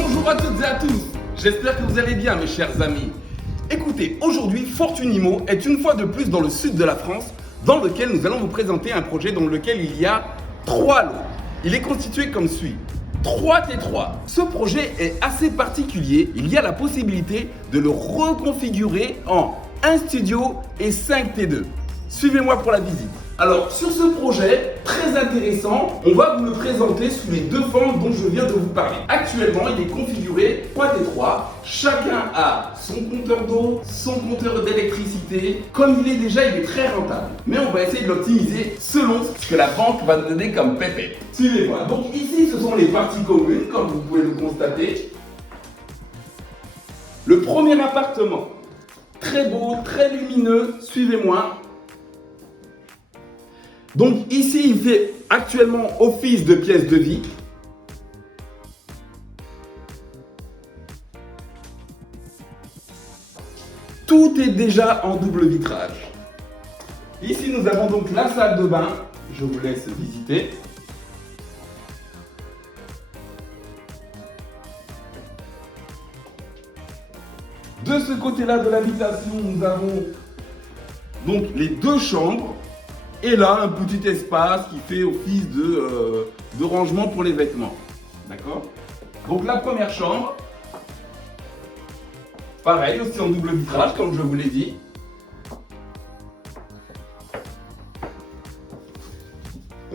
Bonjour à toutes et à tous, j'espère que vous allez bien mes chers amis. Écoutez, aujourd'hui Fortunimo est une fois de plus dans le sud de la France, dans lequel nous allons vous présenter un projet dans lequel il y a 3 lots. Il est constitué comme suit. 3T3. Ce projet est assez particulier, il y a la possibilité de le reconfigurer en 1 studio et 5 T2. Suivez-moi pour la visite. Alors sur ce projet très intéressant, on va vous le présenter sous les 2 formes dont je viens de vous parler. Actuellement, il est configuré 3T3. Chacun a son compteur d'eau, son compteur d'électricité. Comme il est déjà, il est très rentable. Mais on va essayer de l'optimiser selon ce que la banque va nous donner comme pépette. Suivez-moi. Donc ici, ce sont les parties communes, comme vous pouvez le constater. Le premier appartement, très beau, très lumineux. Suivez-moi. Donc ici, il fait actuellement office de pièce de vie. Tout est déjà en double vitrage. Ici, nous avons donc la salle de bain. Je vous laisse visiter. De ce côté-là de l'habitation, nous avons donc les 2 chambres. Et là, un petit espace qui fait office de rangement pour les vêtements. D'accord? Donc la première chambre, pareil, aussi en double vitrage, comme je vous l'ai dit.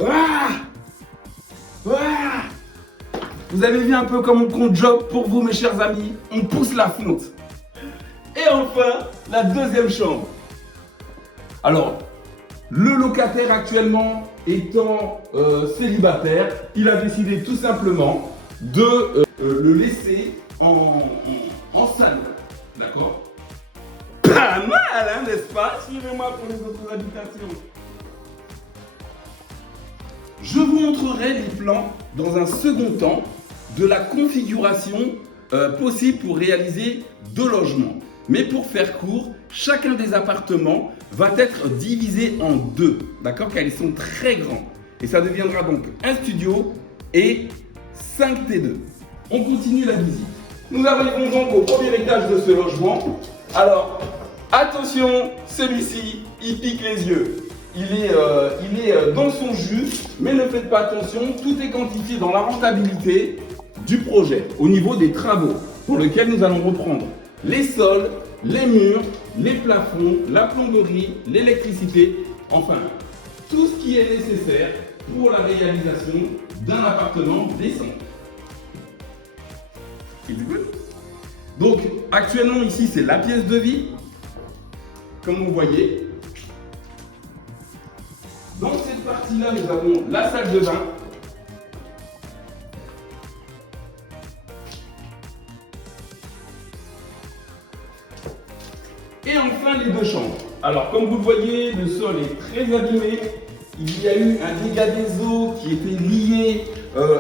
Ah! Ah! Vous avez vu un peu comme on compte job pour vous, mes chers amis? On pousse la fonte. Et enfin, la deuxième chambre. Alors, le locataire actuellement étant célibataire, il a décidé tout simplement de le laisser en salle. D'accord? Pas mal, hein, n'est-ce pas? Suivez-moi pour les autres habitations. Je vous montrerai les plans dans un second temps de la configuration possible pour réaliser 2 logements. Mais pour faire court, chacun des appartements va être divisé en 2, d'accord, car ils sont très grands. Et ça deviendra donc un studio et 5 T2. On continue la visite. Nous arrivons donc au premier étage de ce logement. Alors, attention, celui-ci, il pique les yeux. Il est dans son jus, mais ne faites pas attention, tout est quantifié dans la rentabilité du projet, au niveau des travaux, pour lesquels nous allons reprendre les sols, les murs, les plafonds, la plomberie, l'électricité, enfin, tout ce qui est nécessaire pour la réalisation d'un appartement décent. It's good. Donc, actuellement ici, c'est la pièce de vie, comme vous voyez. Dans cette partie-là, nous avons la salle de bain. Et enfin, les 2 chambres. Alors, comme vous le voyez, le sol est très abîmé. Il y a eu un dégât des eaux qui était lié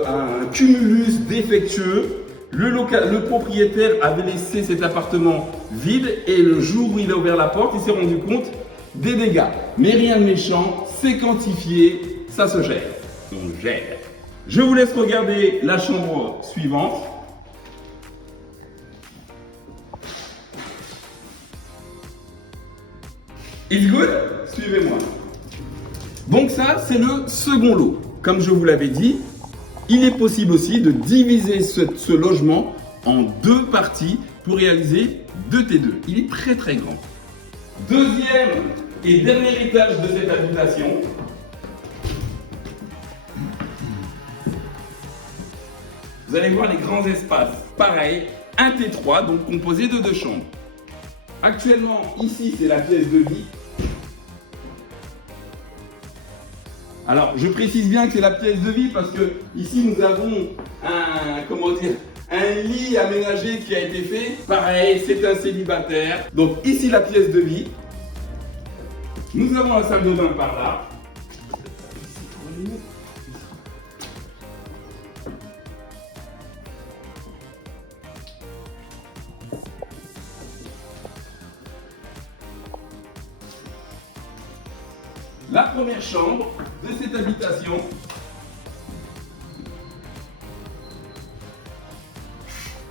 à un cumulus défectueux. Le propriétaire avait laissé cet appartement vide et le jour où il a ouvert la porte, il s'est rendu compte des dégâts. Mais rien de méchant, c'est quantifié, ça se gère. On gère. Je vous laisse regarder la chambre suivante. It's good? Suivez-moi. Donc ça, c'est le second lot. Comme je vous l'avais dit, il est possible aussi de diviser ce logement en 2 parties pour réaliser 2 T2. Il est très très grand. Deuxième et dernier étage de cette habitation. Vous allez voir les grands espaces. Pareil, un T3, donc composé de 2 chambres. Actuellement, ici, c'est la pièce de vie. Alors, je précise bien que c'est la pièce de vie parce que ici, nous avons un lit aménagé qui a été fait. Pareil, c'est un célibataire. Donc, ici, la pièce de vie. Nous avons la salle de bain par là. La première chambre de cette habitation.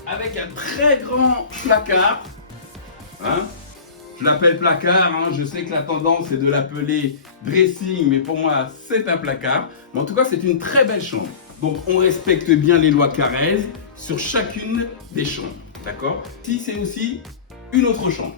avec un très grand placard. Hein? Je l'appelle placard, hein. Je sais que la tendance est de l'appeler dressing, mais pour moi c'est un placard. Mais en tout cas c'est une très belle chambre. Donc on respecte bien les lois Carrez sur chacune des chambres. D'accord? Ici c'est aussi une autre chambre.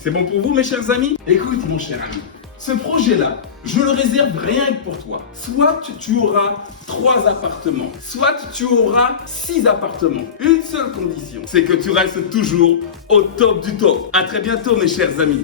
C'est bon pour vous mes chers amis? Écoute mon cher ami, ce projet-là, je le réserve rien que pour toi. Soit tu auras 3 appartements, soit tu auras 6 appartements. Une seule condition, c'est que tu restes toujours au top du top. À très bientôt mes chers amis.